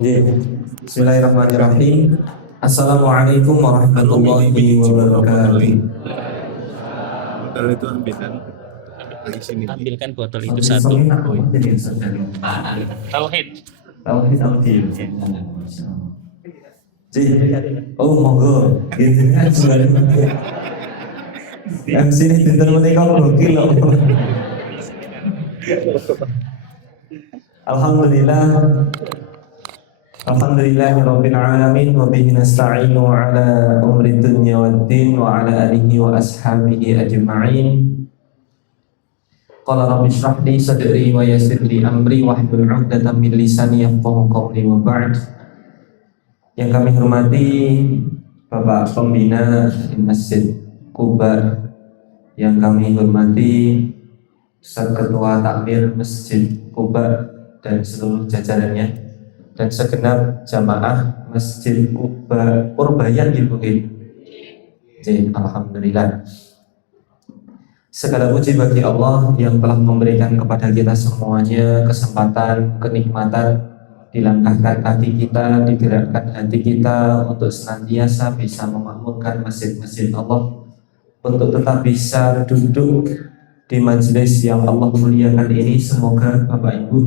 Ya. Bismillahirrahmanirrahim. Assalamualaikum warahmatullahi wabarakatuh. Botol itu ambilkan lagi sini. Ambilkan botol itu satu. Tauhid. Tauhid. Oh monggo. Gitu kan sebenarnya. Yang sini dinten menika gokil loh. Alhamdulillah. Alhamdulillahirabbil alamin wa bihi nasta'inu ala umri dunya waddin wa ala alihi wa ashabihi ajma'in. Qala rabbi shrah li sadri wa yassir li amri wahlul 'uqdatam min lisani yafqahu qawli wa ba'd. Yang kami hormati Bapak Pembina Masjid Quba, yang kami hormati Ustaz Ketua Takmir Masjid Quba dan seluruh jajarannya, dan segenap jamaah Masjid Quba Purbayan Ibuin. Alhamdulillah. Segala puji bagi Allah yang telah memberikan kepada kita semuanya kesempatan, kenikmatan, dilangkahkan hati kita, digerakkan hati kita untuk senantiasa bisa memakmurkan masjid-masjid Allah, untuk tetap bisa duduk di majelis yang Allah muliakan ini. Semoga Bapak Ibu,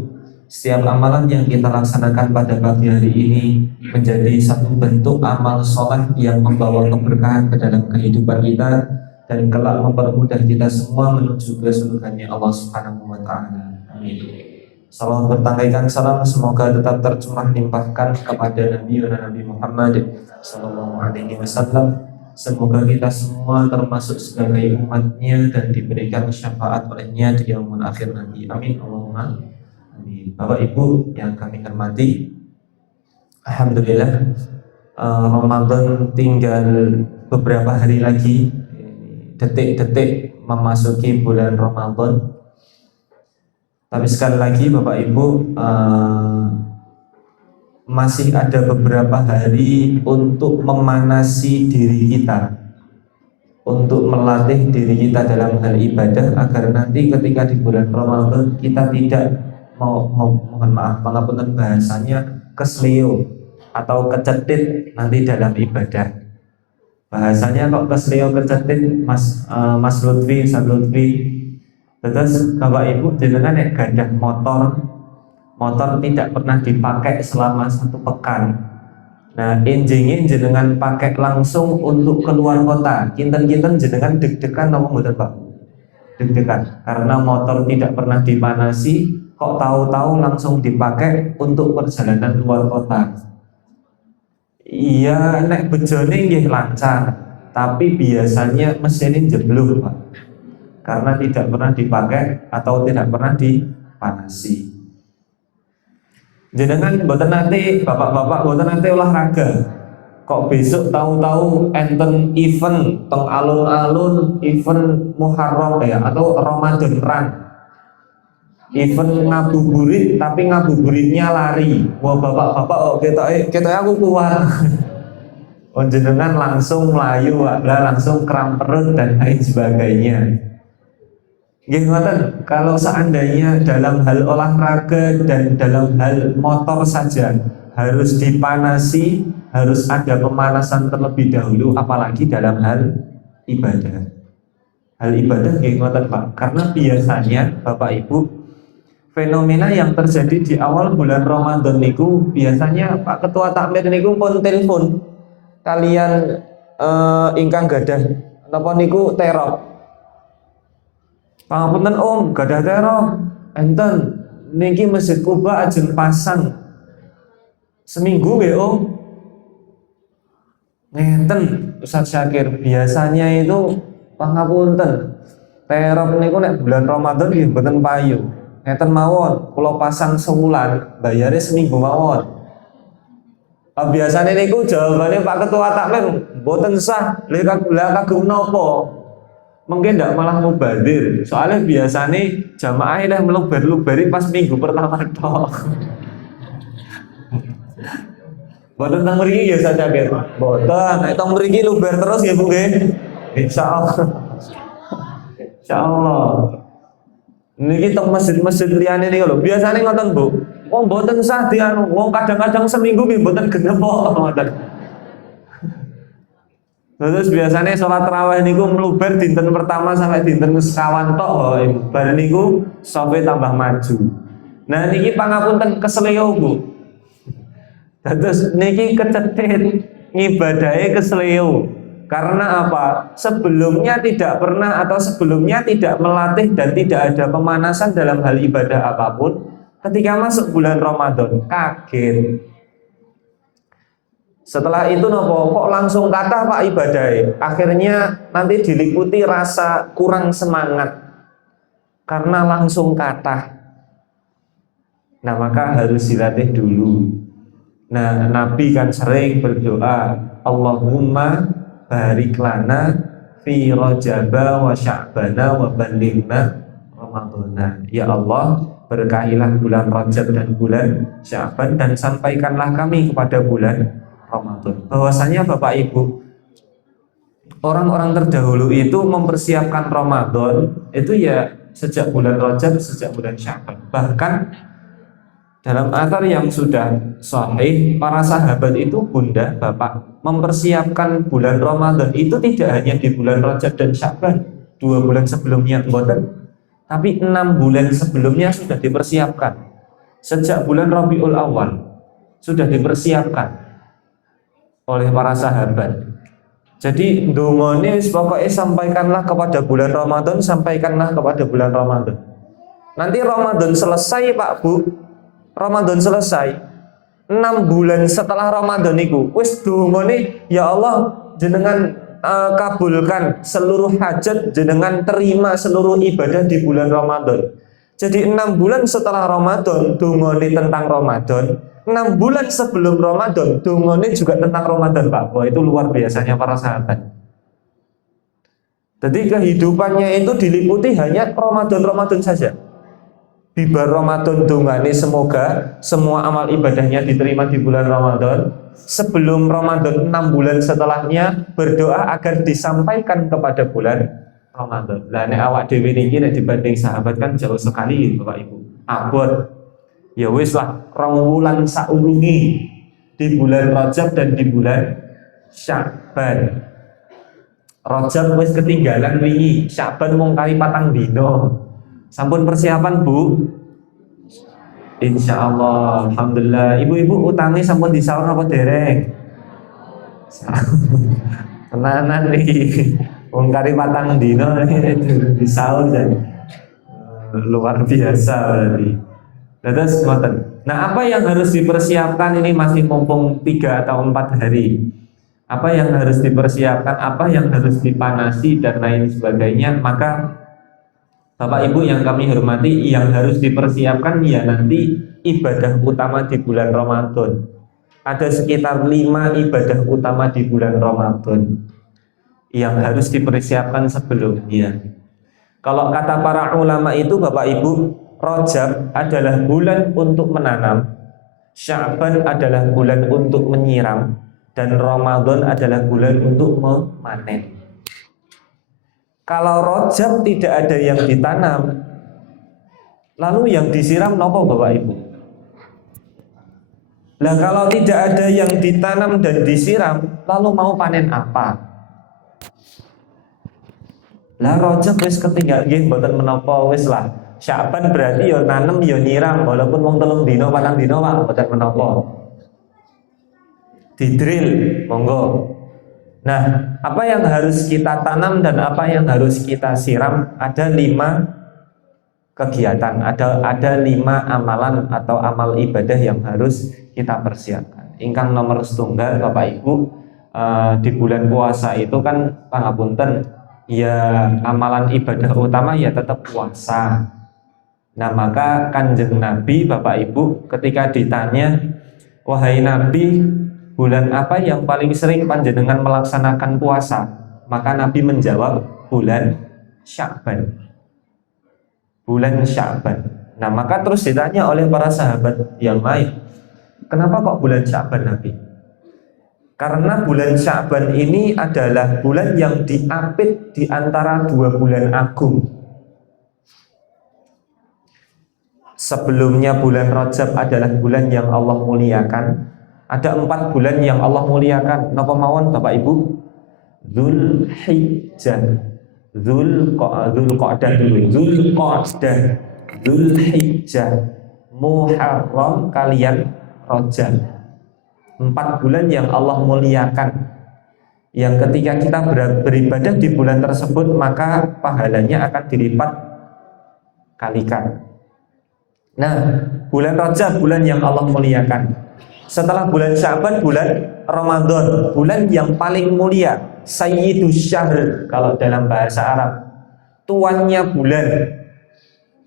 setiap amalan yang kita laksanakan pada pagi hari ini menjadi satu bentuk amal soleh yang membawa keberkahan ke dalam kehidupan kita dan kelak mempermudah kita semua menuju ke surganya Allah Subhanahu wa Ta'ala. Amin. Salam bertangaikan salam semoga tetap tercurah limpahkan kepada Nabi Muhammad sallallahu alaihi wasallam. Semoga kita semua termasuk sebagai umatnya dan diberikan syafaat olehnya di yaumul akhir nanti. Amin. Allahumma amin. Bapak Ibu yang kami hormati, alhamdulillah, Ramadan tinggal beberapa hari lagi, detik-detik memasuki bulan Ramadan. Tapi sekali lagi Bapak Ibu, masih ada beberapa hari untuk memanasi diri kita, untuk melatih diri kita dalam hal ibadah, agar nanti ketika di bulan Ramadan kita tidak mohon maaf, pengapunten bahasanya, kesleo atau kecetit nanti dalam ibadah. Bahasanya kok kesleo kecetit, Mas Lutfi, Ustaz Lutfi. Terus Bapak Ibu jenengan nek gadah motor tidak pernah dipakai selama 1 pekan. Nah, enjingin jenengan pakai langsung untuk keluar kota. Kinten-kinten jenengan deg-degan apa mboten, Pak? Deg-degan karena motor tidak pernah dipanasi, kok tahu-tahu langsung dipakai untuk perjalanan luar kota. Iya, nek bejone nggih lancar, tapi biasanya mesinnya jeblok, Pak. Karena tidak pernah dipakai atau tidak pernah dipanasi. Jenengan mboten nate, bapak-bapak mboten nate olahraga. Kok besok tahu-tahu enten event teng alun-alun, event Muharram ya atau Ramadan Run. Event ngabuburit tapi ngabuburitnya lari. Wah, bapak-bapak kok ketok aku kuat. Oh, jenengan langsung melayu, langsung kram perut dan lain sebagainya. Gimana kalau seandainya dalam hal olahraga dan dalam hal motor saja harus dipanasi, harus ada pemanasan terlebih dahulu, apalagi dalam hal ibadah. Hal ibadah gimana Pak? Karena biasanya Bapak Ibu, fenomena yang terjadi di awal bulan Ramadan niku biasanya Pak Ketua Takmir niku pun telepon kalian ingkang gadah napa niku teror. Pangapunten Om, gadah teror. Enten niki Masjid Quba ajeng pasang seminggu nggih Om. Ngenten Ustaz Syakir, biasanya itu pangapunten teror niku nek bulan Ramadan nggih mboten payu. Ngeten mawon, kula pasang sewulan, bayare seminggu mawon. Biasanya niku jawabannya Pak Ketua Takmir mboten sah. Lha kagem napa? Mungkin tidak malah mubadir. Soalnya biasanya jamaah ini meluber-luberi pas minggu pertama toh. Boten teng mriki ya saja kan. Boten, nek teng mriki luber terus ya Bu nggih. Insyaallah. Insyaallah. Niki teng masjid-masjid liyane niku lho. Biasane ngoten Bu. wong mboten sah dianu, wong kadang-kadang seminggu nggih mboten genep kok ngoten. Terus biasanya sholat tarawih niku meluber dinten pertama sampai dinten sekawan tok, bar niku sofe tambah maju. Nah niki pangapunten kesleo Bu. Terus niki kecetit ngibadahe kesleo. Karena apa? Sebelumnya tidak pernah atau sebelumnya tidak melatih dan tidak ada pemanasan dalam hal ibadah apapun. Ketika masuk bulan Ramadan kaget. Setelah itu nopo kok langsung kata Pak ibadahnya. Akhirnya nanti diliputi rasa kurang semangat karena langsung kata. Nah maka harus dilatih dulu. Nah Nabi kan sering berdoa, Allahumma barik lana fi rajaba wa sya'bana wa ballighna ramadhana. Ya Allah, berkahilah bulan Rajab dan bulan Sya'ban dan sampaikanlah kami kepada bulan Ramadan. Bahwasanya Bapak Ibu, orang-orang terdahulu itu mempersiapkan Ramadan itu ya sejak bulan Rajab, sejak bulan Sya'ban. Bahkan dalam athar yang sudah sahih, para sahabat itu bunda, bapak mempersiapkan bulan Ramadan itu tidak hanya di bulan Rajab dan Sya'ban, 2 bulan sebelumnya mboten, tapi 6 bulan sebelumnya sudah dipersiapkan. Sejak bulan Rabiul Awal sudah dipersiapkan oleh para sahabat. Jadi ndongone pokoknya sampaikanlah kepada bulan Ramadan, sampaikanlah kepada bulan Ramadan. Nanti Ramadan selesai Pak Bu, Ramadan selesai 6 bulan setelah Ramadan itu wis ndongone ya Allah jenengan kabulkan seluruh hajat, jenengan terima seluruh ibadah di bulan Ramadan. Jadi 6 bulan setelah Ramadan ndongone tentang Ramadan, 6 bulan sebelum Ramadan dongone juga tentang Ramadan Pak. Wah itu luar biasanya para sahabat. Jadi kehidupannya itu diliputi hanya Ramadan saja. Di bar Ramadan dongane semoga semua amal ibadahnya diterima di bulan Ramadan. Sebelum Ramadan 6 bulan setelahnya berdoa agar disampaikan kepada bulan Ramadan. Lah nek awak dhewe niki nek dibanding sahabat kan jauh sekali Bapak Ibu. Abot. Ya wis lah, 2 wulan saurungi di bulan Rajab dan di bulan Sya'ban. Rajab wis ketinggalan wingi, Sya'ban mung kali 4 dino. Sampun persiapan Bu? Insyaallah, alhamdulillah. Ibu-ibu utangi sampun disaur apa dereng? Tenanan iki. Wong kali 4 dino disaur dan luar biasa berarti. Nah, apa yang harus dipersiapkan ini masih mumpung 3 atau 4 hari. Apa yang harus dipersiapkan, apa yang harus dipanasi dan lain sebagainya. Maka Bapak Ibu yang kami hormati, yang harus dipersiapkan ya nanti ibadah utama di bulan Ramadan. Ada sekitar 5 ibadah utama di bulan Ramadan yang harus dipersiapkan sebelumnya. Kalau kata para ulama itu Bapak Ibu, Rajab adalah bulan untuk menanam, Sya'ban adalah bulan untuk menyiram, dan Ramadan adalah bulan untuk memanen. Kalau Rajab tidak ada yang ditanam, lalu yang disiram nopo Bapak Ibu? Nah kalau tidak ada yang ditanam dan disiram, lalu mau panen apa? Lah Rajab wis ketinggal nggih mboten menapa wis lah. Sya'ban berarti ya nanem ya nyiram walaupun wong 3 dino 4 dino Pak mboten menapa. Didrill monggo. Nah, apa yang harus kita tanam dan apa yang harus kita siram? Ada 5 kegiatan, ada 5 amalan atau amal ibadah yang harus kita persiapkan. Ingkang nomor setunggal Bapak Ibu, di bulan puasa itu kan pangapunten ya amalan ibadah utama ya tetap puasa. Nah maka Kanjeng Nabi Bapak Ibu ketika ditanya, wahai Nabi, bulan apa yang paling sering panjenengan melaksanakan puasa? Maka Nabi menjawab bulan Sya'ban. Bulan Sya'ban. Nah maka terus ditanya oleh para sahabat yang lain, kenapa kok bulan Sya'ban Nabi? Karena bulan Sya'ban ini adalah bulan yang diapit di antara 2 bulan agung. sebelumnya bulan Rajab adalah bulan yang Allah muliakan. Ada 4 bulan yang Allah muliakan. Napa mawon Bapak Ibu? Dzulhijjah, Dzulqa'dah dulu. Dzulqa'dah, Dzulhijjah, Muharram kalian Rajab. 4 bulan yang Allah muliakan, yang ketika kita beribadah di bulan tersebut maka pahalanya akan dilipat kalikan. Nah, bulan Rajab bulan yang Allah muliakan. Setelah bulan Sya'ban bulan Ramadan, bulan yang paling mulia, Sayyidus Syahr kalau dalam bahasa Arab, tuannya bulan.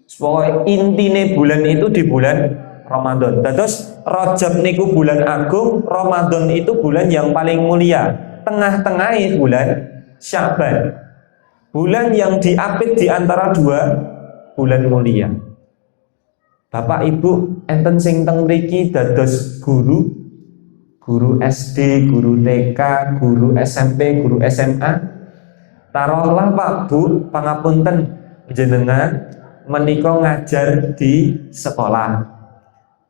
Pokoknya intine bulan itu di bulan Ramadan. Terus Rajab niku bulan agung, Ramadan itu bulan yang paling mulia. Tengah-tengahnya bulan Sya'ban, bulan yang diapit di antara 2 bulan mulia. Bapak Ibu enten sing teng mriki dados guru SD, guru TK, guru SMP, guru SMA. Taruhlah Pak Bu, pangapunten jenengan menika ngajar di sekolah.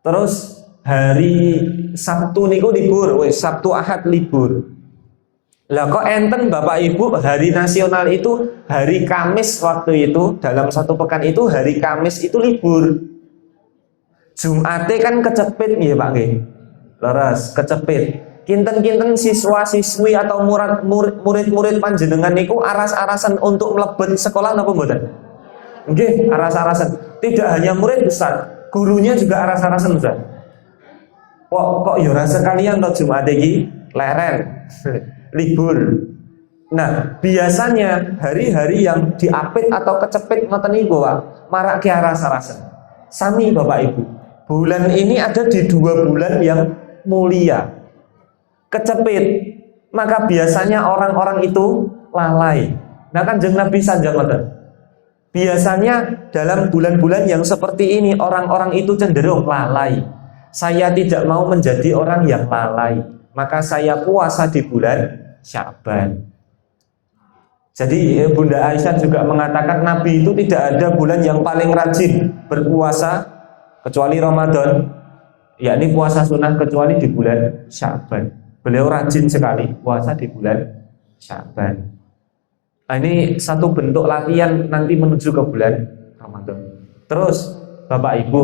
Terus hari Sabtu niku libur, wis Sabtu Ahad libur. Lah kok enten Bapak Ibu hari nasional itu hari Kamis waktu itu, dalam 1 pekan itu hari Kamis itu libur. Jumate kan kecepit nggih Pak nggih. Leres kecepit. Kinten-kinten siswa-siswi atau murid-murid panjenengan niku aras-arasan untuk mlebet sekolah napa mboten? Nggih, aras-arasan. Tidak hanya murid Ustaz, gurunya juga aras-arasan Ustaz. Kok ya ora sekalian to Jumate iki leren. Libur. Nah, biasanya hari-hari yang diapit atau kecepit ngoten niku Pak, marake aras-arasan. Sami Bapak Ibu. Bulan ini ada di 2 bulan yang mulia. Kecepit, maka biasanya orang-orang itu lalai. Nah Kanjeng Nabi sanjang ngoten. Biasanya dalam bulan-bulan yang seperti ini orang-orang itu cenderung lalai. Saya tidak mau menjadi orang yang lalai, maka saya puasa di bulan Sya'ban. Jadi Bunda Aisyah juga mengatakan Nabi itu tidak ada bulan yang paling rajin berpuasa kecuali Ramadan, yakni puasa sunnah, kecuali di bulan Sya'ban. Beliau rajin sekali puasa di bulan Sya'ban. Nah, ini satu bentuk latihan nanti menuju ke bulan Ramadan. Terus Bapak Ibu,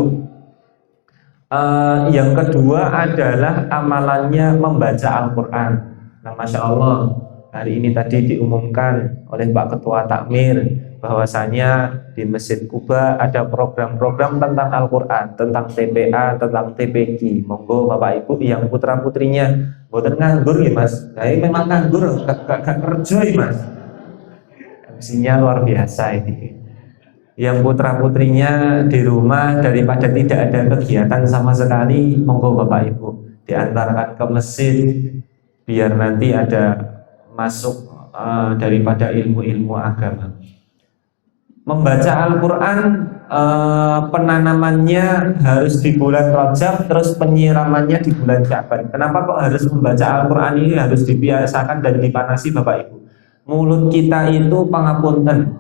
yang kedua adalah amalannya membaca Al-Quran. Nah Masya Allah, hari ini tadi diumumkan oleh Pak Ketua Takmir bahwasanya di Masjid Kuba ada program-program tentang Al-Quran, tentang TPA, tentang TPQ. Monggo Bapak Ibu yang putra-putrinya boten nganggur ya Mas. Nah, memang nganggur, gak kerja ya Mas. Misinya luar biasa ini. Yang putra-putrinya di rumah daripada tidak ada kegiatan sama sekali, monggo Bapak Ibu diantarkan ke masjid biar nanti ada masuk daripada ilmu-ilmu agama. Membaca Al-Quran penanamannya harus di bulan Rajab, terus penyiramannya di bulan Sya'ban. Kenapa kok harus membaca Al-Quran ini harus dibiasakan dan dipanasi Bapak Ibu? Mulut kita itu pangapunten,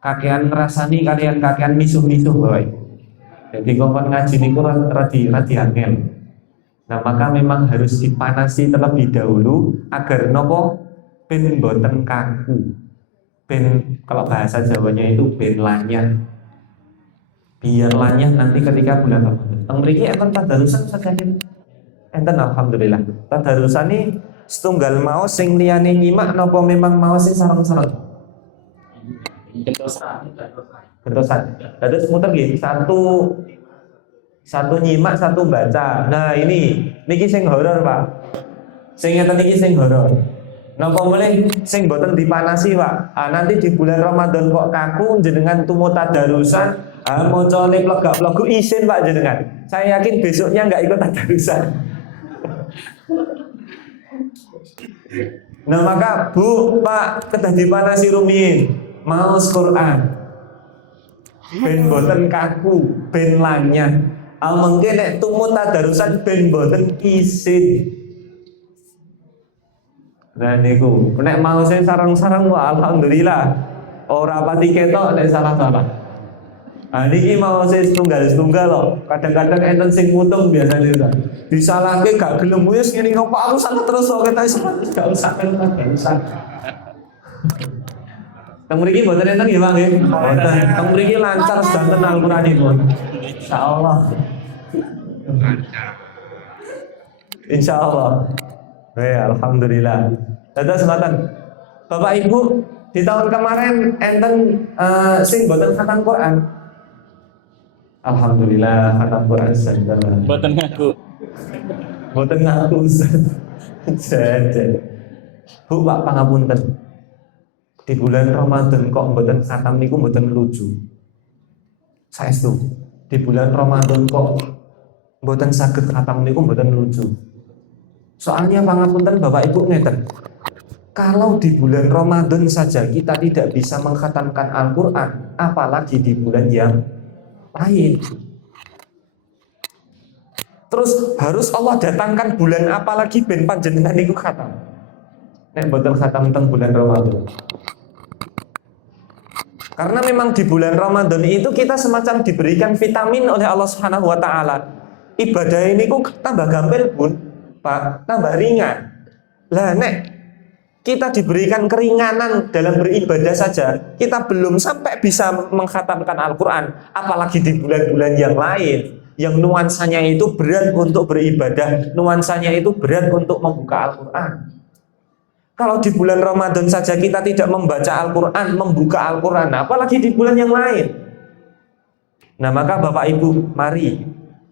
kakean ngrasani kalian kakean misuh-misuh Bapak Ibu. Jadi ngomong ngaji niku radi angel. Nah maka memang harus dipanasi terlebih dahulu agar nopo ben boten kaku. Ben kalau bahasa Jawanya itu ben lanyah. Biar lanyah nanti ketika bulan Ramadan. Teng mriki enten tadarusan sajaken. Enten alhamdulillah. Tadarusan ini setunggal mau sing liyane nyimak napa memang mau sing sareng-sareng. Gentosan. Dados muter nggih, satu nyimak, satu baca. Nah, niki sing horor, Pak. Sing ngeten niki sing horor. Napa meneh sing boten dipanasi, Pak. Nanti di bulan Ramadan kok kaku jenengan tumut tadarusan, macane plegak-plegu isin Pak jenengan. Saya yakin besoknya enggak ikut tadarusan. Nah, maka Bu, Pak, kedah dipanasi rumiyin. Maos Quran. Ben boten kaku, ben lanyah. Mengke nek tumut tadarusan ben boten isin. Nah niku, nek mau saya sarang-sarang wah alhamdulillah. Ora pati ketok nek salah-salah. Niki mau saya setunggal loh. Kadang-kadang enten sing mutung biasanya Ustaz. Disalahke gak gelem wis ngene kok Pak aku salah terus kok kita gak usah gak usah. Teng mriki mboten enten nggih Pak nggih. Mboten. Teng mriki lancar sedanten Al-Qur'anipun. Insyaallah. Insyaallah. Alhamdulillah. Dados sematan. Bapak Ibu, di tahun kemarin enten sing mboten khatam Quran. Alhamdulillah khatam Quran saja. Mboten ngaku. Mboten ngaku saja. Bu Pak pangapunten. Di bulan Ramadan kok mboten khatam niku mboten lucu. Saestu. Di bulan Ramadan kok mboten saged khatam niku mboten lucu. Soalnya pangapunten Bapak Ibu ngeten. Kalau di bulan Ramadan saja kita tidak bisa mengkhatamkan Al-Qur'an, apalagi di bulan yang lain. Terus harus Allah datangkan bulan apa lagi ben panjenengan niku khatam. Nek mboten khatam teng bulan Ramadan. Karena memang di bulan Ramadan itu kita semacam diberikan vitamin oleh Allah Subhanahu wa taala. Ibadah ini kok tambah gampil Bun, Pak, tambah ringan. Lah nek kita diberikan keringanan dalam beribadah saja, kita belum sampai bisa mengkhatamkan Al-Qur'an, apalagi di bulan-bulan yang lain yang nuansanya itu berat untuk beribadah, nuansanya itu berat untuk membuka Al-Qur'an. Kalau di bulan Ramadan saja kita tidak membaca Al-Qur'an, membuka Al-Qur'an, apalagi di bulan yang lain. Nah, maka Bapak Ibu, mari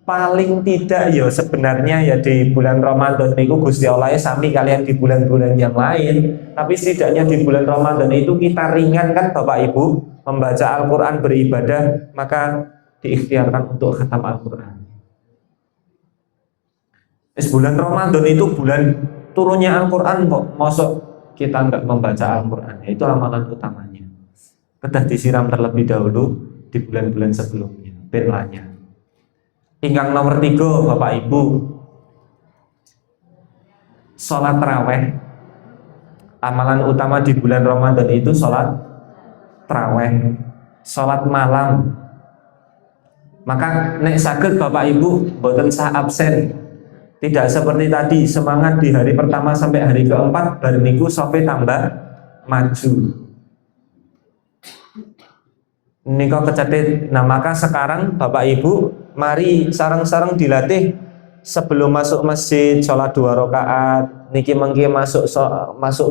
paling tidak ya sebenarnya ya di bulan Ramadan itu Gusti Allah sami kalian di bulan-bulan yang lain, tapi setidaknya di bulan Ramadan itu kita ringankan Bapak Ibu membaca Al-Qur'an beribadah, maka diikhtiarkan untuk khatam Al-Qur'an. Bulan Ramadan itu bulan turunnya Al-Qur'an kok, mosok kita enggak membaca Al-Qur'an. Itu amalan utamanya. Kedah disiram terlebih dahulu di bulan-bulan sebelumnya. Benlanya. Ingkang nomor 3 Bapak Ibu, sholat taraweh. Amalan utama di bulan Ramadan itu sholat taraweh, sholat malam. Maka nek saged Bapak Ibu boten sah absen. Tidak seperti tadi semangat di hari pertama sampai hari keempat bar niku sope tambah maju. Nika kecatet. Nah, maka sekarang Bapak Ibu mari sareng-sareng dilatih sebelum masuk masjid sholat 2 rakaat. Niki mengki masuk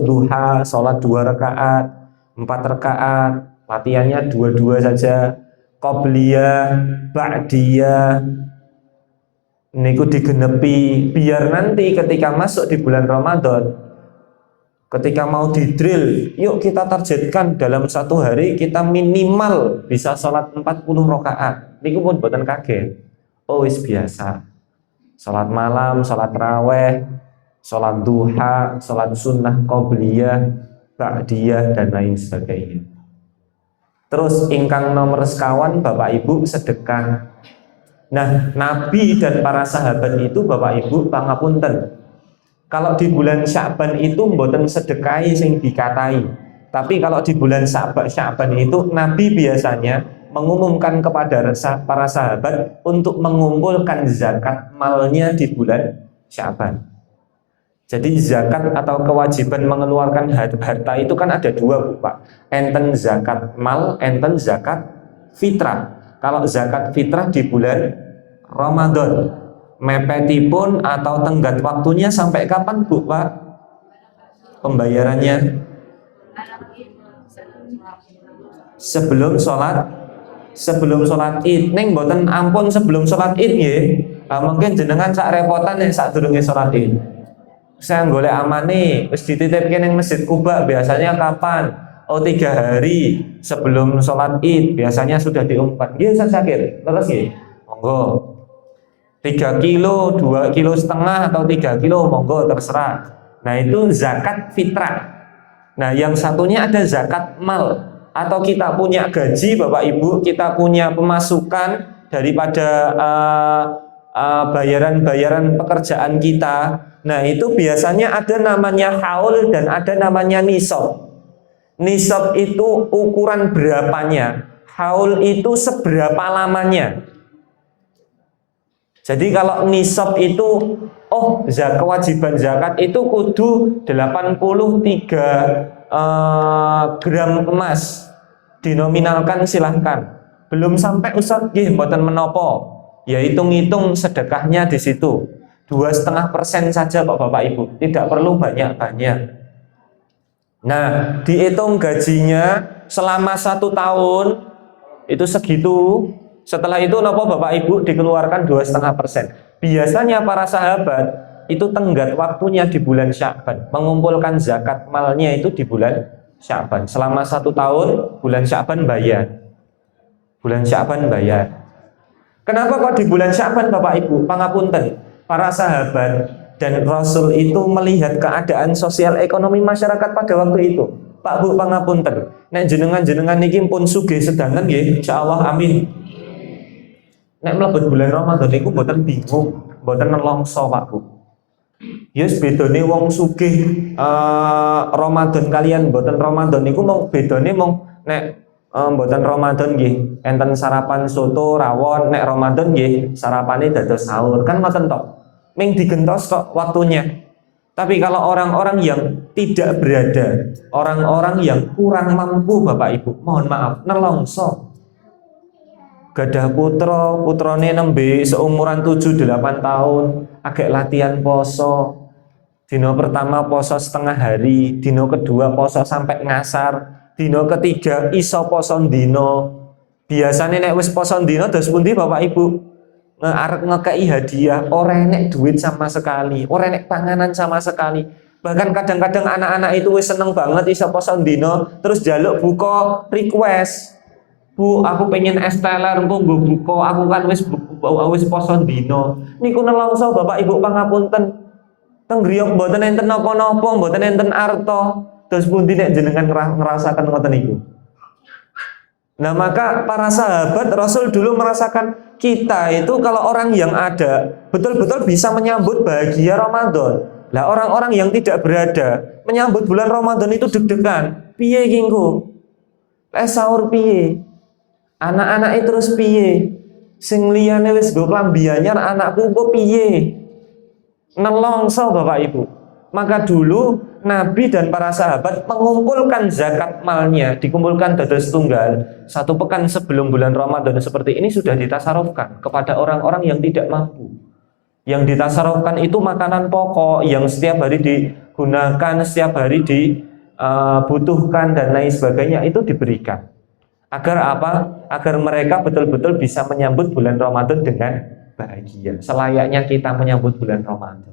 duha sholat 2 rakaat, 4 rakaat. Latihannya 2-2 saja. Qobliyah, ba'diyah. Niku digenepi biar nanti ketika masuk di bulan Ramadan, ketika mau didrill, yuk kita targetkan dalam 1 hari kita minimal bisa sholat 40 rakaat. Niku pun buatan kaget. Oh wis biasa. Sholat malam, sholat raweh, sholat duha, sholat sunnah qobliyah, ba'diyah dan lain sebagainya. Terus ingkang nomor sekawan Bapak Ibu sedekah. Nah, Nabi dan para sahabat itu Bapak Ibu pangapunten. Kalau di bulan Sya'ban itu mboten sedekahi sing dikatai. Tapi kalau di bulan Sya'ban itu Nabi biasanya mengumumkan kepada para sahabat untuk mengumpulkan zakat malnya di bulan Sya'ban. Jadi zakat atau kewajiban mengeluarkan harta itu kan ada 2 Bu Pak. Enten zakat mal, enten zakat fitrah. Kalau zakat fitrah di bulan Ramadan, mepetipun atau tenggat waktunya sampai kapan Bu Pak pembayarannya? Sebelum sholat Id. Ning mboten ampun sebelum sholat Id nggih. Mungkin jenengan sak repotan nek sadurunge sholat Id. Saya golek amane wis dititipke ning Masjid Kuba biasanya kapan? Oh 3 hari sebelum sholat Id biasanya sudah diumpat. Nggih Ustaz Syakir, terus nggih. Monggo. 3 kilo, 2,5 kilo atau 3 kilo monggo terserah. Nah itu zakat fitrah. Nah yang satunya ada zakat mal. Atau kita punya gaji Bapak Ibu, kita punya pemasukan daripada bayaran-bayaran pekerjaan kita. Nah itu biasanya ada namanya haul dan ada namanya nisab. Nisab itu ukuran berapanya, haul itu seberapa lamanya. Jadi kalau nisab itu, kewajiban zakat itu kudu 83 gram emas. Dinominalkan silahkan. Belum sampai Ustaz nggih mboten menopo. Ya hitung-hitung sedekahnya di situ. 2,5% saja kok Bapak Ibu. Tidak perlu banyak-banyak. Nah, dihitung gajinya selama 1 tahun itu segitu. Setelah itu nopo Bapak Ibu dikeluarkan 2,5%. Biasanya para sahabat itu tenggat waktunya di bulan Sya'ban. Mengumpulkan zakat malnya itu di bulan Sya'ban. Selama 1 tahun bulan Sya'ban bayar. Bulan Sya'ban bayar. Kenapa kok di bulan Sya'ban Bapak Ibu? Pangapunten, para sahabat dan Rasul itu melihat keadaan sosial ekonomi masyarakat pada waktu itu. Pak Bu pangapunten, nek jenengan niki pun sugih sedanten nggih, insyaallah amin. Nek mlebet bulan Ramadan niku mboten bingung, mboten nelongso Pak Bu. Yes bedone wong sugih Ramadan kalian mboten Ramadan niku mau bedone mong nek mboten Ramadan nggih enten sarapan soto rawon, nek Ramadan nggih sarapane dados sahur. Kan ngoten tok. Ming digentos kok waktunya. Tapi kalau orang-orang yang tidak berada, orang-orang yang kurang mampu Bapak Ibu, mohon maaf, nelongso. Gadah putrane nembe seumuran 7-8 tahun, agak latihan poso. Dino pertama poso setengah hari, dino kedua poso sampai ngasar. Dino ketiga iso poso dino. Biasanya nek wis poso dino terus pundi Bapak Ibu? Arep ngekei hadiah, ora enek duit sama sekali, ora enek panganan sama sekali. Bahkan kadang-kadang anak-anak itu wis seneng banget iso poso dino, terus jaluk buka request. Bu, aku pengen es teler, engko nggo buka, aku kan wis poso dino. Niku nelongso Bapak Ibu pangapunten. Teng griya mboten enten napa-napa, mboten enten arta. Terus pundi nek jenengan ngerasakan ngoten niku. Nah, maka para sahabat Rasul dulu merasakan kita itu kalau orang yang ada betul-betul bisa menyambut bahagia Ramadan. Lah orang-orang yang tidak berada menyambut bulan Ramadan itu deg-degan. Piye iki engko? Sahur piye? Anak-anak terus piye? Sing liyane wis go klambi anyar, anakku kok piye? Nelongso Bapak Ibu. Maka dulu Nabi dan para sahabat mengumpulkan zakat malnya, dikumpulkan dados tunggal. 1 pekan sebelum bulan Ramadan seperti ini sudah ditasarufkan kepada orang-orang yang tidak mampu. Yang ditasarufkan itu makanan pokok yang setiap hari digunakan, setiap hari dibutuhkan dan lain sebagainya itu diberikan. Agar apa? Agar mereka betul-betul bisa menyambut bulan Ramadan dengan bahagia. Selayaknya kita menyambut bulan Ramadan.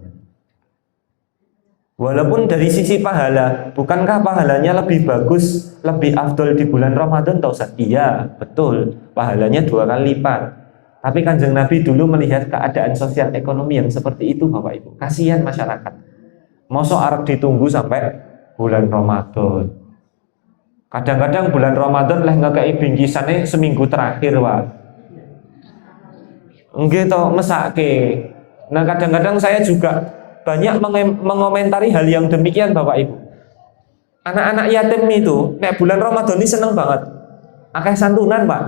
Walaupun dari sisi pahala, bukankah pahalanya lebih bagus, lebih afdol di bulan Ramadan toh Ustaz? Iya, betul. Pahalanya 2 kali lipat. Tapi Kanjeng Nabi dulu melihat keadaan sosial ekonomi yang seperti itu Bapak Ibu. Kasihan masyarakat. Mosok arep ditunggu sampai bulan Ramadan. Kadang-kadang bulan Ramadan leh ngekei bingkisane seminggu terakhir, Pak. Nggih to, mesake. Nah, kadang-kadang saya juga banyak mengomentari hal yang demikian Bapak Ibu. Anak-anak yatim itu nek bulan Ramadan ini seneng banget. Akeh santunan, Pak.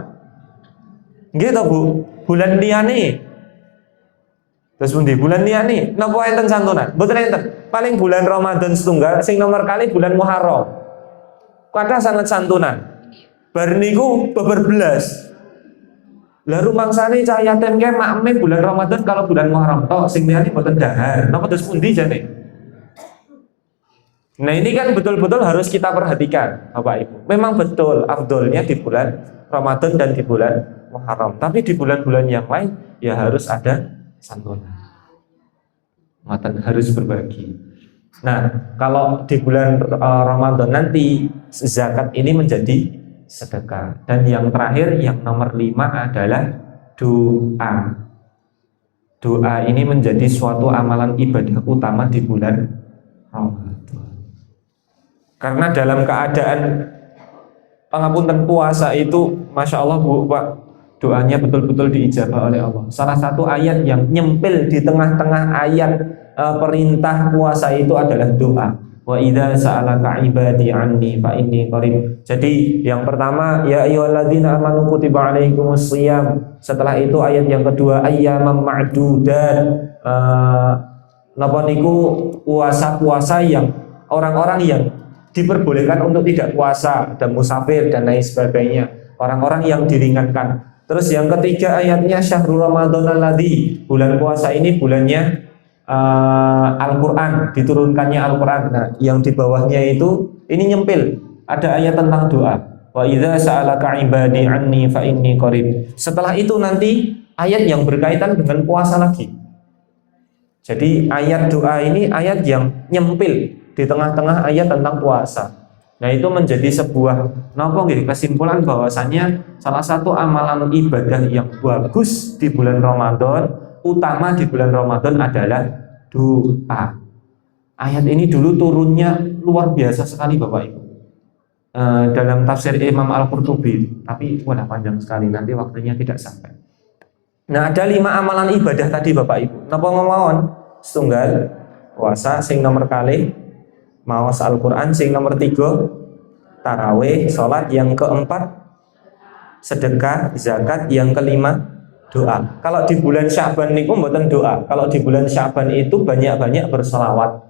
Nggih to, Bu. Bulan liyane. Terus pundi bulan liyane napa enten santunan? Mboten enten. Paling bulan Ramadan setunggal sing nomor kali bulan Muharram. Kathah sangat santunan. Bar niku beberbelas. Lah rumangsane cah yatim ke makme bulan Ramadan kalau bulan Muharram tok sing liyane mboten dahar. Napa terus pundi jane? Nah, ini kan betul-betul harus kita perhatikan, Bapak Ibu. Memang betul afdolnya di bulan Ramadan dan di bulan Muharram. Tapi di bulan-bulan yang lain ya harus ada santunan. Harus berbagi. Nah, kalau di bulan Ramadan nanti zakat ini menjadi sedekah. Dan yang terakhir, yang nomor 5 adalah doa. Doa ini menjadi suatu amalan ibadah utama di bulan Ramadan. Karena dalam keadaan pangapunten puasa itu, Masya Allah Bu, Pak, doanya betul-betul diijabah oleh Allah. Salah satu ayat yang nyempil di tengah-tengah ayat perintah puasa itu adalah doa. Wa idza sa'alaka ibadi anni fa inni qarib. Jadi yang pertama ya ayyuhalladzina amanu kutiba alaikumus shiyam. Setelah itu ayat yang kedua ayyamam ma'dudat. Napa niku puasa-puasa yang orang-orang yang diperbolehkan untuk tidak puasa, ada musafir dan lain sebagainya, orang-orang yang diringankan. Terus yang ketiga ayatnya syahrul ramadhan alladzi, bulan puasa ini bulannya Al-Quran, diturunkannya Al-Quran. Nah, yang di bawahnya itu ini nyempil, ada ayat tentang doa. Wa idza sa'alaka ibadi anni fa inni qarib. Setelah itu nanti ayat yang berkaitan dengan puasa lagi. Jadi ayat doa ini ayat yang nyempil di tengah-tengah ayat tentang puasa. Nah, itu menjadi sebuah kesimpulan bahwasanya salah satu amalan ibadah yang bagus di bulan Ramadan, utama di bulan Ramadan adalah doa. Ayat ini dulu turunnya luar biasa sekali Bapak Ibu. Dalam tafsir Imam Al-Qurtubi, tapi panjang sekali, nanti waktunya tidak sampai. Nah, ada 5 amalan ibadah tadi Bapak Ibu. Napa ngomong? Setunggal puasa, sing nomor kali maos Al-Quran, sing nomor 3 tarawih, sholat, yang keempat sedekah, zakat, yang kelima doa. Kalau di bulan Sya'ban niku mboten doa. Kalau di bulan Sya'ban itu banyak-banyak berselawat.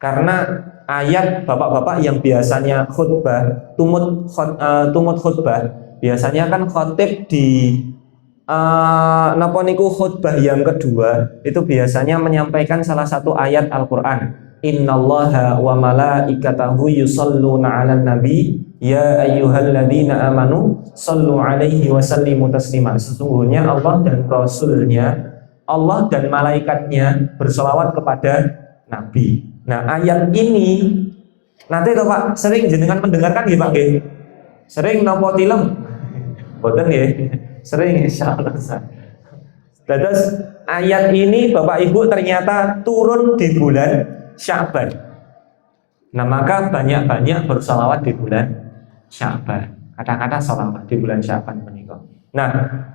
Karena ayat bapak-bapak yang biasanya khutbah, tumut khutbah, biasanya kan khotib di khutbah yang kedua itu biasanya menyampaikan salah satu ayat Al-Qur'an. Innallaha wa malaikatahu yusholluna 'alan nabi ya ayyuhalladzina amanu shallu 'alaihi wa sallimu taslima. Sesungguhnya Allah dan Rasulnya, Allah dan malaikatnya berselawat kepada Nabi. Nah, ayat ini nanti toh Pak sering jenengan mendengarkan nggih Pak nggih? Sering napa tilem? Boten nggih. Sering insyaallah. Terus ayat ini Bapak Ibu ternyata turun di bulan Sya'ban. Nah, maka banyak-banyak bersalawat di bulan Sya'ban. Kata-kata salawat di bulan Sya'ban menika. Nah,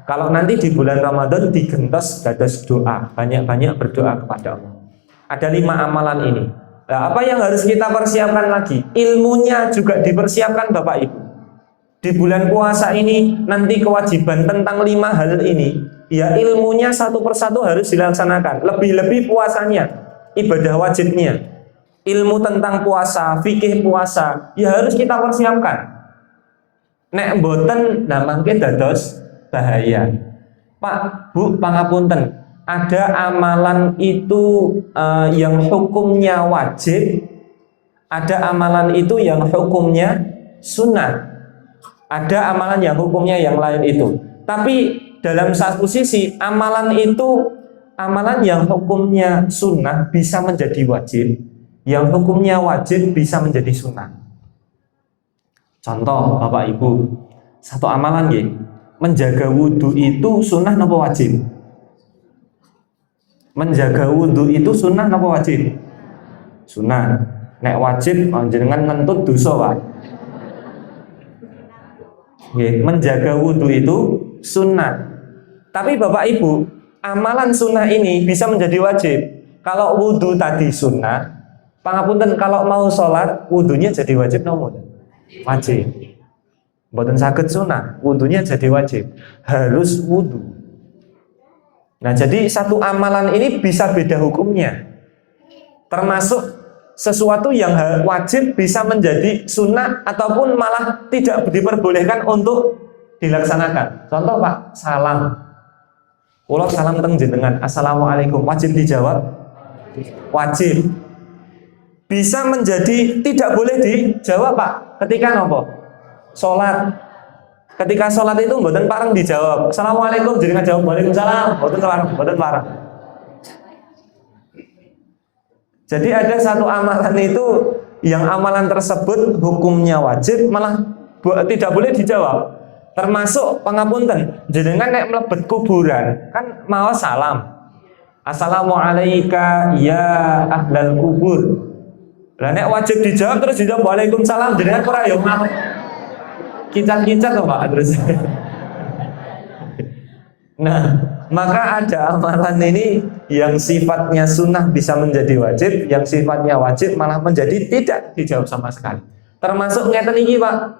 kalau nanti di bulan Ramadan digentos dados doa, banyak-banyak berdoa kepada Allah. Ada 5 amalan ini. Nah, apa yang harus kita persiapkan lagi? Ilmunya juga dipersiapkan Bapak Ibu. Di bulan puasa ini nanti kewajiban tentang 5 hal ini, ya ilmunya satu persatu harus dilaksanakan. Lebih-lebih puasanya, ibadah wajibnya, ilmu tentang puasa, fikih puasa, ya harus kita persiapkan. Nek mboten, nah mangke dados bahaya. Pak, Bu, pangapunten, ada amalan itu yang hukumnya wajib, ada amalan itu yang hukumnya sunnah, ada amalan yang hukumnya yang lain itu. Tapi dalam satu sisi, amalan itu, amalan yang hukumnya sunnah bisa menjadi wajib, yang hukumnya wajib bisa menjadi sunnah. Contoh Bapak Ibu, satu amalan ya, menjaga wudhu itu sunnah napa wajib? Menjaga wudhu itu sunnah napa wajib? Sunnah. Nek wajib jenengan ngentut dosa Pak. Menjaga wudhu itu sunnah. Tapi Bapak Ibu, amalan sunnah ini bisa menjadi wajib. Kalau wudhu tadi sunnah, pangapunten kalau mau sholat wudhunya jadi wajib nomor wajib. Mboten saged sunnah, wudhunya jadi wajib. Harus wudhu. Nah, jadi satu amalan ini bisa beda hukumnya. Termasuk sesuatu yang wajib bisa menjadi sunnah ataupun malah tidak diperbolehkan untuk dilaksanakan. Contoh Pak, salam. Kula salam teng jenengan, assalamualaikum, wajib dijawab? Wajib. Bisa menjadi tidak boleh dijawab Pak. Ketika nopo? Sholat. Ketika sholat itu mboten pareng dijawab. Assalamualaikum, jenengan jawab waalaikumsalam. Mboten pareng. Jadi ada satu amalan itu yang amalan tersebut hukumnya wajib malah tidak boleh dijawab. Termasuk pangapunten, jenengan nek mlebet kuburan kan mau salam. Assalamualaikum ya ahlal kubur. Lah nek wajib dijawab terus dijawab waalaikumsalam, jenengan ora yo mau. Kincat-kincat to Pak terus. Nah, Maka ada amalan ini yang sifatnya sunnah bisa menjadi wajib, yang sifatnya wajib malah menjadi tidak dijawab sama sekali. Termasuk ngeten iki, Pak.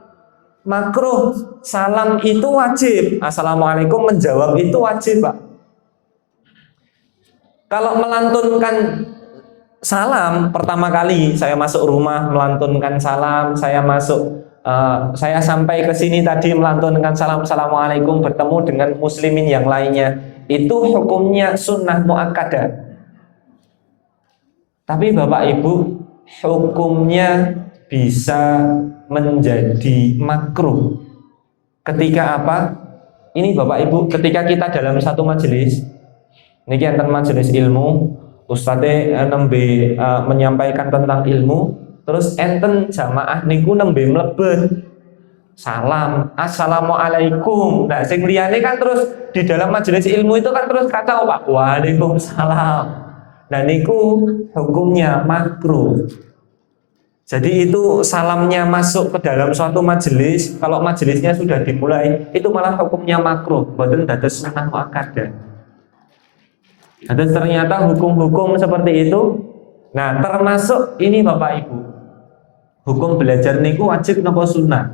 Makruh salam itu wajib. Assalamualaikum menjawab itu wajib, Pak. Kalau melantunkan salam pertama kali saya masuk rumah melantunkan salam, saya sampai ke sini tadi melantunkan salam assalamualaikum bertemu dengan muslimin yang lainnya, itu hukumnya sunnah muakkadah. Tapi Bapak Ibu, hukumnya bisa menjadi makruh ketika apa? Ini Bapak Ibu, ketika kita dalam satu majelis, niki enten majelis ilmu, ustadz nembe menyampaikan tentang ilmu, terus enten jamaah niku nembe mlebet salam assalamualaikum. Nah sing liyane kan terus di dalam majelis ilmu itu kan terus kata Pak waalaikumsalam. Nah niku hukumnya makruh. Jadi itu salamnya masuk ke dalam suatu majelis, kalau majelisnya sudah dimulai itu malah hukumnya makruh, boten dados sunnah muakkadah. Ada ternyata hukum-hukum seperti itu. Nah termasuk ini Bapak Ibu, hukum belajar niku wajib napa sunnah?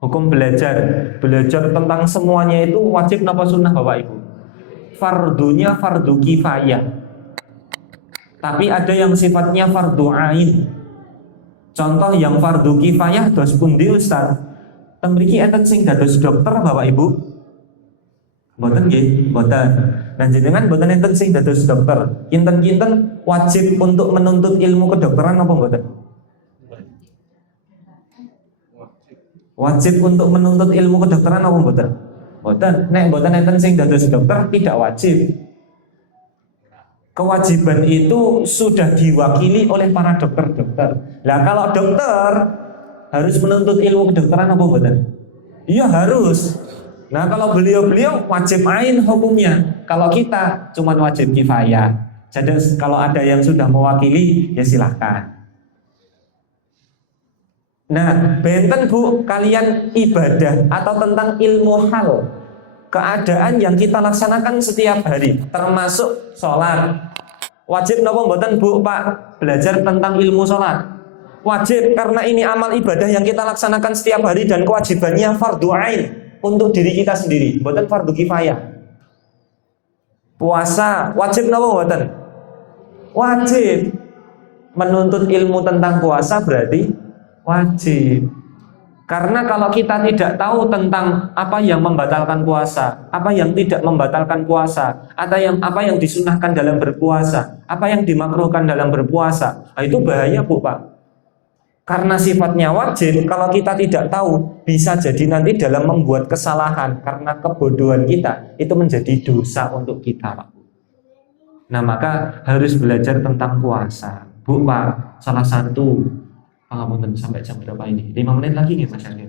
Hukum belajar tentang semuanya itu wajib napa sunnah Bapak Ibu? Fardunya fardu kifayah. Tapi ada yang sifatnya fardu ain. Contoh yang fardu kifayah dos pundi Ustaz? Teng mriki enten sing dados dokter Bapak Ibu? Mboten nggih, mboten. Nah jenengan mboten enten sing dados dokter. Kinten-kinten wajib untuk menuntut ilmu kedokteran apa mboten? Wajib untuk menuntut ilmu kedokteran apa mboten? Mboten. Nek mboten enten sing dados dokter tidak wajib. Kewajiban itu sudah diwakili oleh para dokter-dokter. Nah kalau dokter harus menuntut ilmu kedokteran apa mboten? Iya harus. Nah kalau beliau-beliau wajib ain hukumnya. Kalau kita cuma wajib kifayah. Jadi kalau ada yang sudah mewakili ya silahkan. Nah benten Bu, kalian ibadah atau tentang ilmu hal, keadaan yang kita laksanakan setiap hari, termasuk sholat. Wajib napa mboten Bu Pak belajar tentang ilmu sholat? Wajib, karena ini amal ibadah yang kita laksanakan setiap hari dan kewajibannya fardu ain untuk diri kita sendiri, mboten fardu kifayah. Puasa wajib napa mboten? Wajib. Menuntut ilmu tentang puasa berarti wajib. Karena kalau kita tidak tahu tentang apa yang membatalkan puasa, apa yang tidak membatalkan puasa, apa yang disunahkan dalam berpuasa, apa yang dimakruhkan dalam berpuasa, nah itu bahaya Bu Pak. Karena sifatnya wajib, kalau kita tidak tahu, bisa jadi nanti dalam membuat kesalahan karena kebodohan kita, itu menjadi dosa untuk kita Pak. Nah maka harus belajar tentang puasa. Bu Pak, salah satu pengapunten sampai jam berapa ini? 5 menit lagi nih Mas Yakin.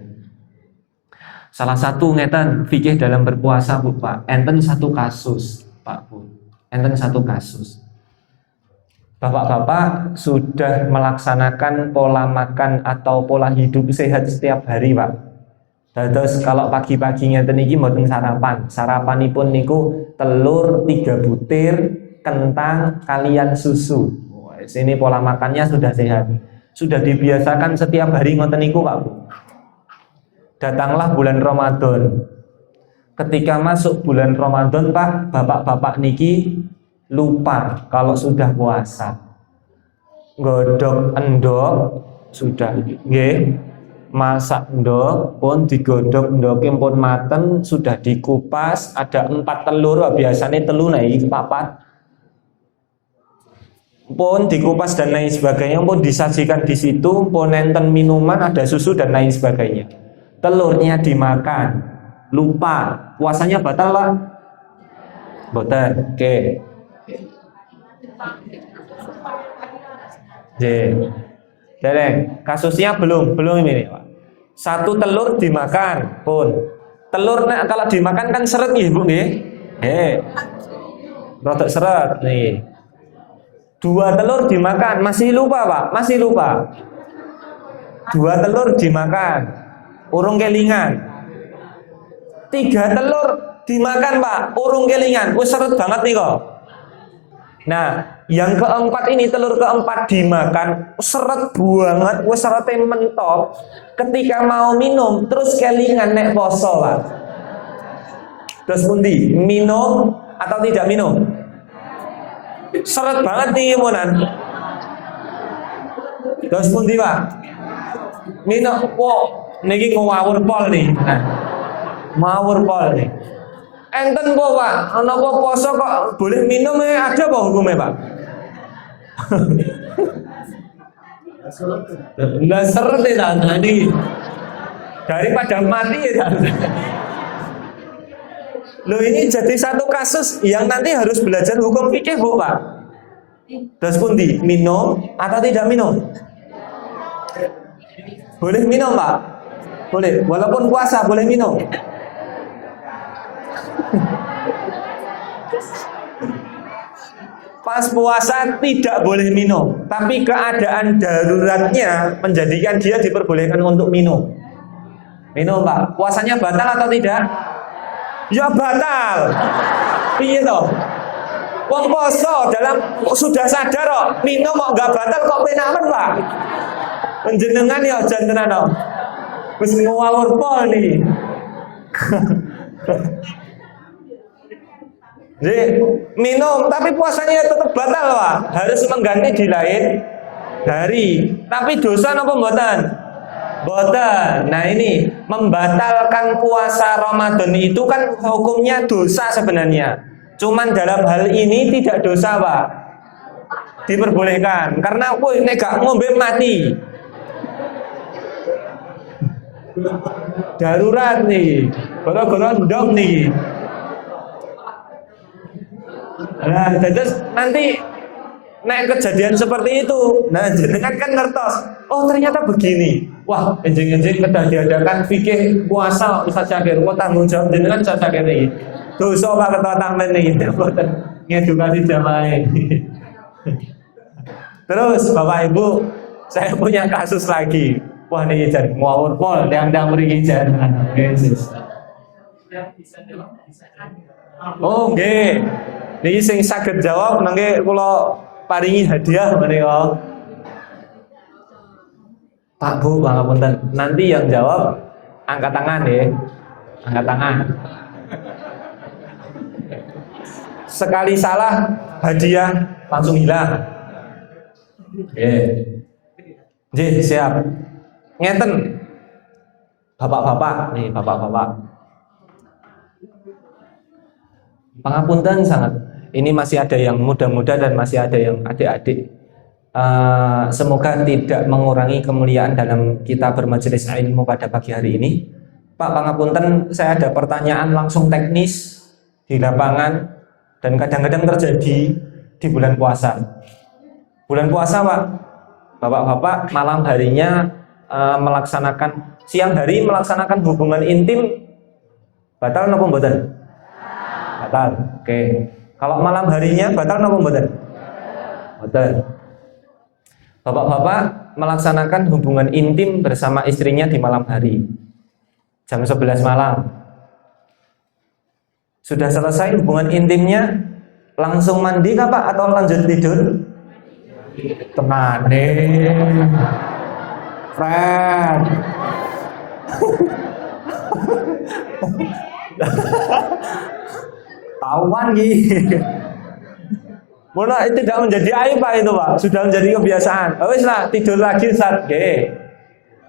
Salah satu ngeten fikih dalam berpuasa Bu Pak. Enten satu kasus Pak Bu. Enten satu kasus. Bapak-bapak sudah melaksanakan pola makan atau pola hidup sehat setiap hari Pak. Terus kalau pagi-pagi ngeten iki mboten sarapan. Sarapanipun niku telur 3 butir, kentang kalian susu. Sini pola makannya sudah sehat. Sudah dibiasakan setiap hari ngoten niku Pak Bu. Datanglah bulan Ramadan. Ketika masuk bulan Ramadan Pak, bapak-bapak niki lupa kalau sudah puasa. Godhog endok sudah nggih. Masak endok pun digodhog endoke pun mateng, sudah dikupas, ada 4 telur, biasanya telur naik papat. Pun dikupas dan lain sebagainya, pun disajikan di situ, pun enten minuman, ada susu dan lain sebagainya. Telurnya dimakan, lupa, puasanya batal Pak? Batal, oke. Dereng, kasusnya belum ini Pak. 1 telur dimakan, pun telur kalau dimakan kan seret nih Bu nih, rodok seret nih. 2 telur dimakan, masih lupa Pak, masih lupa. 2 telur dimakan, urung kelingan. 3 telur Dimakan Pak, urung kelingan, wis seret banget nih kok. Nah, yang keempat ini, telur keempat dimakan, seret banget, wis serete mentok. Ketika mau minum, terus kelingan nek poso Pak. Terus pundi? Minum atau tidak minum? Seret banget nih monan. Terus pundi Pak? Minum, niki ngawur pol nih. Nah, ngawur pol nih. Enten po Pak, ana apa poso kok boleh minum ada apa hukumnya Pak? Nggak seret ya tadi. Daripada mati ya tadi. Loh ini jadi satu kasus yang nanti harus belajar hukum fikih Bu Pak. Terus pundi? Minum atau tidak minum? Boleh minum Pak? Boleh, walaupun puasa boleh minum. Pas puasa tidak boleh minum, tapi keadaan daruratnya menjadikan dia diperbolehkan untuk minum. Minum Pak, puasanya batal atau tidak? Ya batal. Iya toh. Wong poso dalam sudah sadar kok, minum kok nggak batal kok penamen Pak. Penjenengan ya jantenan kok. Wis ngawur pol nih. Jadi minum tapi puasanya tetap batal Pak. Harus mengganti di lain hari. Tapi dosa napa mboten? Mboten. Nah ini membatalkan puasa Ramadan itu kan hukumnya dosa sebenarnya. Cuman dalam hal ini tidak dosa Pak. Diperbolehkan karena nek gak ngombe mati. Darurat nih. Gara-gara ndok nih. Nah, terus nanti naik kejadian seperti itu. Nah, jenengan kan ngertos. Oh, ternyata begini. Wah, enjing-enjing kedah diadakan fikih puasa Ustaz Syakir. Mau tanggung jawab jenengan Ustaz Syakir iki. Dosa Pak ketua tamben iki. Mboten ngedukasi jamaah ini. Terus Bapak Ibu, saya punya kasus lagi. Wah, niki jan ngawur pol ndang-ndang mriki jan. Yesus. Oh, nggih. Niki sing saged jawab mangke kula paringi hadiah menika. Pak Bu, pangapunten. Nanti yang jawab angkat tangan ya. Angkat tangan. Sekali salah hadiah langsung hilang. Oke. Nggih, siap. Ngeten. Bapak-bapak, nih bapak-bapak. Pangapunten sangat. Ini masih ada yang muda-muda dan masih ada yang adik-adik. Semoga tidak mengurangi kemuliaan dalam kita bermajelis ilmu pada pagi hari ini. Pak pangapunten, saya ada pertanyaan langsung teknis di lapangan dan kadang-kadang terjadi di bulan puasa. Bulan puasa Pak, bapak-bapak malam harinya melaksanakan, siang hari melaksanakan hubungan intim, batal napa mboten? Batal. Oke. Kalau malam harinya batal napa mboten? Mboten. Bapak-bapak melaksanakan hubungan intim bersama istrinya di malam hari. Jam 11 malam. Sudah selesai hubungan intimnya, langsung mandi kah Pak atau lanjut tidur? Tenane. Fred. Tawan gitu. Mulai tidak menjadi aib Pak itu Pak, sudah menjadi kebiasaan. Wis lah tidur lagi saat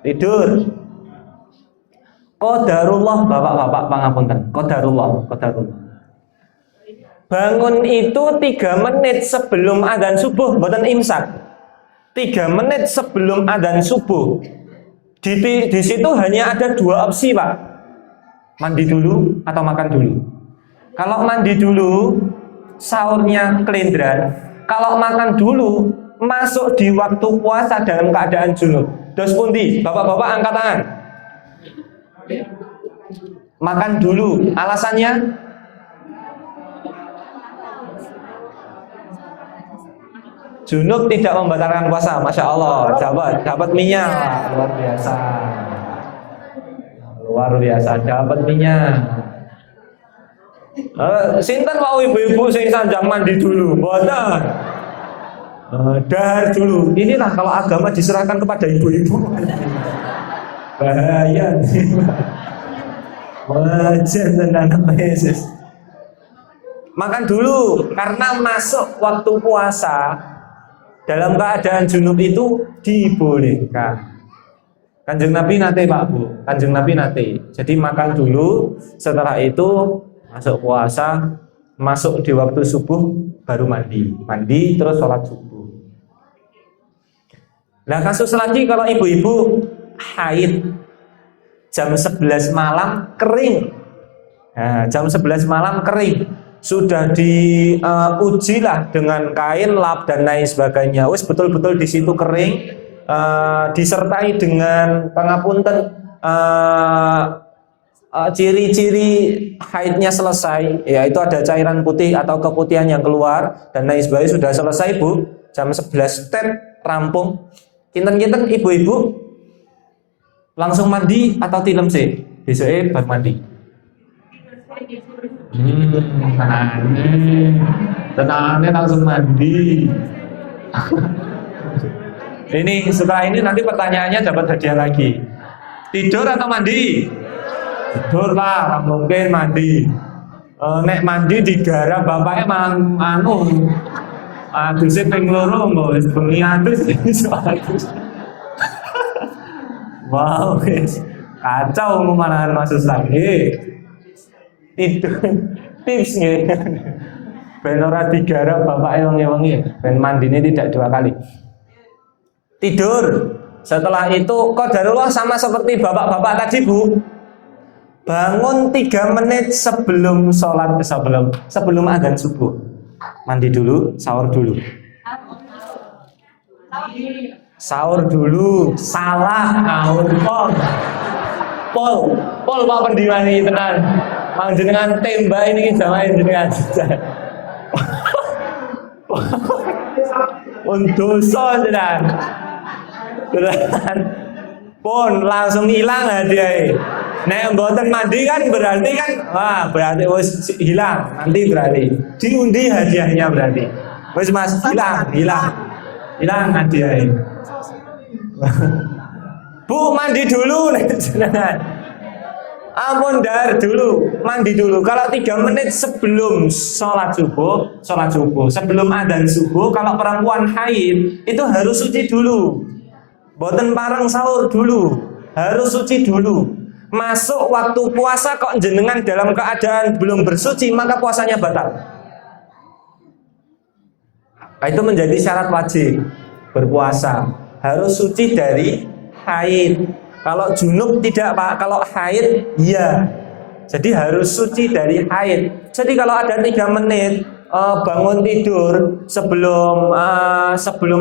tidur. Qadarullah bapak-bapak pangapunten. Qadarullah. Bangun itu 3 menit sebelum adzan subuh, mboten imsak. 3 menit sebelum adzan subuh. Di situ hanya ada 2 opsi Pak. Mandi dulu atau makan dulu. Kalau mandi dulu, sahurnya kelendran. Kalau makan dulu, masuk di waktu puasa dalam keadaan junub. Dos pundi, bapak-bapak angkat tangan. Makan dulu, alasannya? Junub tidak membatalkan puasa, masya Allah. Dapat minyak, luar biasa, dapat minyak. Sinten mau ibu-ibu sing sanjang mandi dulu, mboten. Dahar dulu. Inilah kalau agama diserahkan kepada ibu-ibu. Bahaya. Wajar tenan Yesus. Makan dulu karena masuk waktu puasa dalam keadaan junub itu dibolehkan. Kanjeng Nabi nate Pak Bu, Kanjeng Nabi nate. Jadi makan dulu, setelah itu masuk puasa, masuk di waktu subuh baru mandi terus sholat subuh. Nah kasus lagi kalau ibu-ibu haid jam 11 malam kering. Nah, jam 11 malam kering. Sudah diuji lah dengan kain, lap dan lain sebagainya. Wes betul-betul di situ kering, disertai dengan pangapunten ciri-ciri haidnya selesai, yaitu ada cairan putih atau keputihan yang keluar dan lain sebagainya sudah selesai Bu. Jam 11 tet rampung. Kinten-kinten ibu-ibu langsung mandi atau tilem sih? Besoknya baru mandi. Tenangnya langsung mandi. Ini setelah ini nanti pertanyaannya dapat hadiah lagi. Tidur atau mandi? Tidur lah, mungkin mandi. Nek mandi digarap bapaknya adusnya ping loro mbok bengi adus wow guys kacau ngomongin masuk lagi itu tips nih ben ora digarap bapaknya wengi ben mandine tidak 2 kali tidur setelah itu qadarullah sama seperti bapak-bapak tadi Bu bangun 3 menit sebelum sholat sebelum adzan subuh mandi dulu, sahur dulu. Sahur dulu, salah, sahur pol Pak Pendimani tenan. Mang jenengan tembak ini jamaah jenengan. Undoso tenan. Pun langsung hilang hadiah. Nek mboten mandi kan berarti kan berarti wis hilang nanti berarti diundi hadiahnya berarti wis Mas hilang hadiahnya. Bu mandi dulu nek jenengan. Ampun dar dulu, mandi dulu. Kalau 3 menit sebelum sholat subuh, sebelum adzan subuh, kalau perempuan haid itu harus suci dulu. Mboten pareng sahur dulu, harus suci dulu. Masuk waktu puasa kok jenengan dalam keadaan belum bersuci, maka puasanya batal. Nah, itu menjadi syarat wajib berpuasa. Harus suci dari haid. Kalau junub tidak Pak, kalau haid iya. Jadi harus suci dari haid. Jadi kalau ada 3 menit bangun tidur sebelum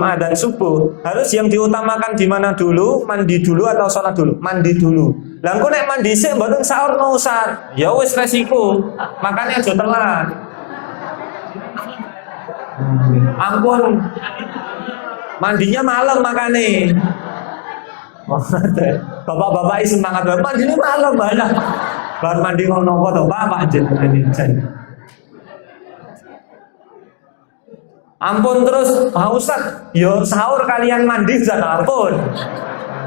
adzan subuh, harus yang diutamakan di mana dulu? Mandi dulu atau sholat dulu? Mandi dulu. Lah engko nek mandi sik mboten sahur no Ustaz. Ya wis resiko. Makanya aja telat. Ampun. Mandinya malam makane. Bapak-bapak semangat banget mandinya malam banyak. Bar mandi ngono apa to Pak jenengan iki. Ampun terus, Pak Ustaz, yo sahur kalian mandi Ustaz, ampun.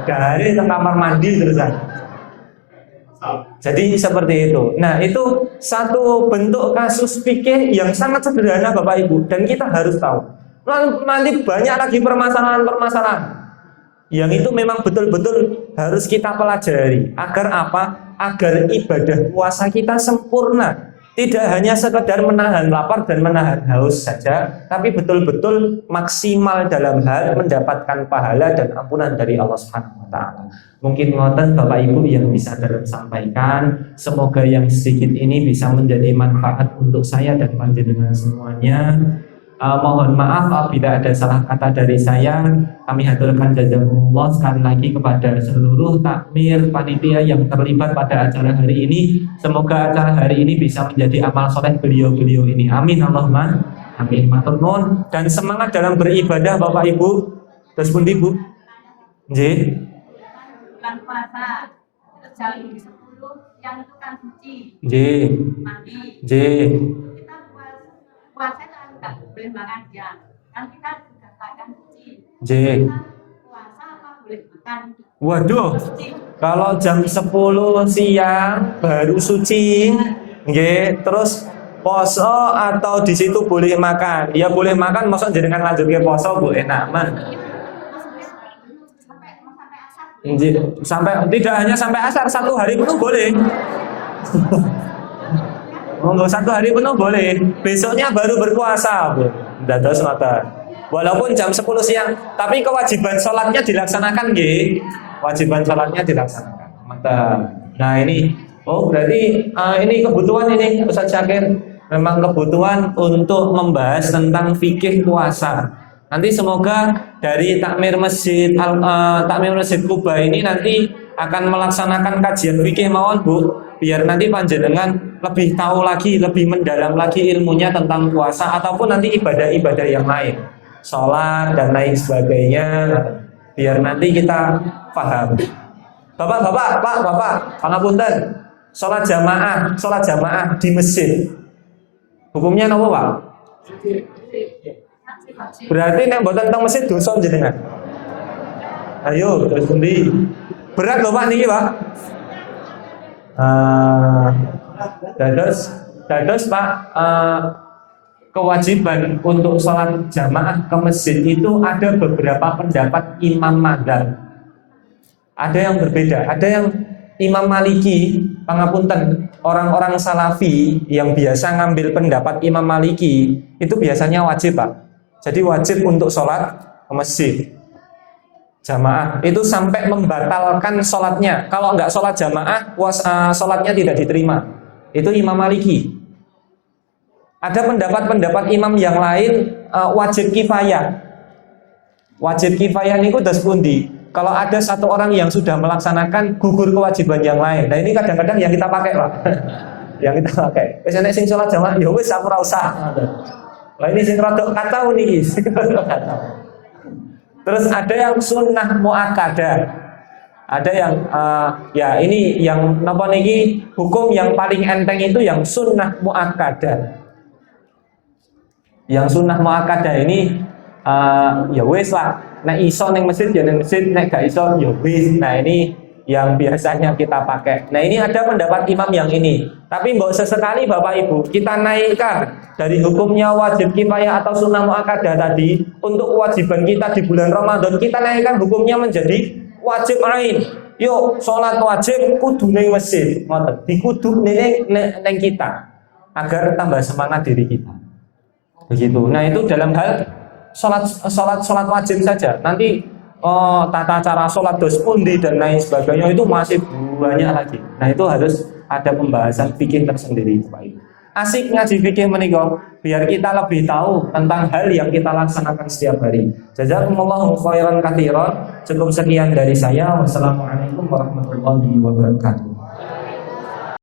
Dari kamar mandi terus. Jadi seperti itu. Nah, itu satu bentuk kasus fikih yang sangat sederhana Bapak Ibu dan kita harus tahu. Nanti banyak lagi permasalahan-permasalahan yang itu memang betul-betul harus kita pelajari. Agar apa? Agar ibadah puasa kita sempurna. Tidak hanya sekedar menahan lapar dan menahan haus saja, tapi betul-betul maksimal dalam hal mendapatkan pahala dan ampunan dari Allah Subhanahu wa taala. Mungkin ngoten Bapak Ibu yang bisa dalam sampaikan, semoga yang sedikit ini bisa menjadi manfaat untuk saya dan panjenengan semuanya. Mohon maaf apabila ada salah kata dari saya. Kami haturkan jazakumullah sekali lagi kepada seluruh takmir panitia yang terlibat pada acara hari ini. Semoga acara hari ini bisa menjadi amal soleh beliau-beliau ini. Amin Allahumma amin. Matur nuwun dan semangat dalam beribadah Bapak Ibu. Terus pun Ibu. Nggih. Bulan puasa jam 10 siang itu kan suci, Nggih. mandi. Nggih. Kita puasa kan nggak boleh makan siang, kan kita sudah katakan suci. Nggih. Kita puasa apa boleh makan? Waduh. Suci. Kalau jam 10 siang baru suci, nggih, terus poso atau di situ boleh makan? Ya boleh makan, masa jenengan lanjut ke poso Bu, enak mah. Sampai asar. Nggih, sampai tidak hanya sampai asar, 1 hari penuh boleh. Monggo 1 hari penuh boleh. Besoknya baru berpuasa, Bu. Dados mata. Walaupun jam 10 siang, tapi kewajiban sholatnya dilaksanakan, nggih. Kewajiban sholatnya dilaksanakan. Mata. Nah ini, oh berarti ini kebutuhan ini Ustaz Syakir. Memang kebutuhan untuk membahas tentang fikih puasa. Nanti semoga dari takmir masjid Kuba ini nanti akan melaksanakan kajian fikih mawon Bu, biar nanti panjenengan lebih tahu lagi, lebih mendalam lagi ilmunya tentang puasa ataupun nanti ibadah-ibadah yang lain, sholat dan lain sebagainya, biar nanti kita paham. Bapak, pangapunten, sholat jamaah di masjid, hukumnya apa Pak? Berarti nek mboten teng masjid dosa jenengan. Ayo terus pundi? Berat lho Pak niki Pak. Dados Pak, kewajiban untuk sholat jamaah ke masjid itu ada beberapa pendapat imam madzhab. Ada yang berbeda, ada yang Imam Maliki, pangapunten, orang-orang Salafi yang biasa ngambil pendapat Imam Maliki itu biasanya wajib Pak. Jadi wajib untuk sholat ke masjid jamaah itu sampai membatalkan sholatnya. Kalau nggak sholat jamaah, sholatnya tidak diterima. Itu Imam Maliki. Ada pendapat-pendapat imam yang lain wajib kifayah. Wajib kifayah niku dos pundi? Kalau ada satu orang yang sudah melaksanakan gugur kewajiban yang lain. Nah ini kadang-kadang yang kita pakai Pak. Yang kita pakai. Wis nek sing sholat jamaah ya wis aku ora usah. Lah ini sing rodok katau niki. Terus ada yang sunnah muakkadah. Ada yang ya ini yang napa niki hukum yang paling enteng itu yang sunnah muakkadah. Yang sunnah muakkadah ini ya wis lah. Nek iso ning masjid ya ning masjid, nek gak iso ya wis. Nah ini yang biasanya kita pakai. Nah ini ada pendapat imam yang ini. Tapi mbok sesekali Bapak Ibu kita naikkan dari hukumnya wajib kifayah atau sunnah muakkadah tadi untuk kewajiban kita di bulan Ramadan, kita naikkan hukumnya menjadi wajib ain. Yuk sholat wajib kudu ning masjid, ngoten. Dikudu ning kita agar tambah semangat diri kita. Begitu. Nah itu dalam hal sholat wajib saja. Nanti tata cara sholat dos pundi dan lain sebagainya itu masih banyak lagi. Nah itu harus ada pembahasan fikih tersendiri Pak Ibu. Asik ngaji fikih menika biar kita lebih tahu tentang hal yang kita laksanakan setiap hari. Jazakumullahu khairan katsiran. Cukup sekian dari saya. Wassalamualaikum warahmatullahi wabarakatuh.